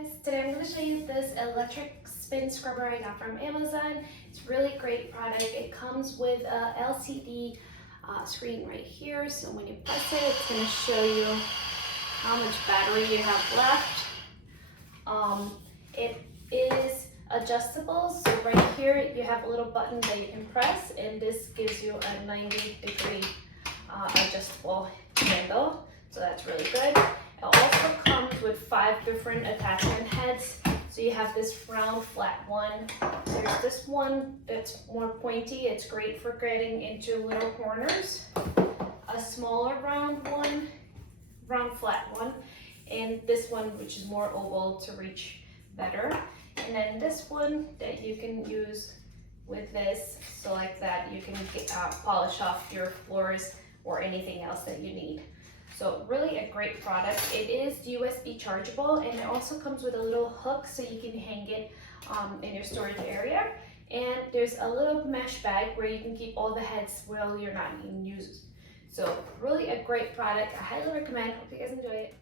Guys, today I'm going to show you this electric spin scrubber I got from Amazon. It's a really great product. It comes with a LCD screen right here, so when you press it, it's going to show you how much battery you have left. It is adjustable, so right here you have a little button that you can press, and this gives you a 90-degree adjustable handle, so that's really good. It also comes with 5 different attachment heads. So you have this round flat one. There's this one that's more pointy. It's great for getting into little corners. A smaller round flat one. And this one, which is more oval to reach better. And then this one that you can use with this, so like that you can polish off your floors or anything else that you need. So really a great product. It is USB chargeable, and it also comes with a little hook so you can hang it in your storage area. And there's a little mesh bag where you can keep all the heads while you're not in use. So really a great product. I highly recommend. Hope you guys enjoy it.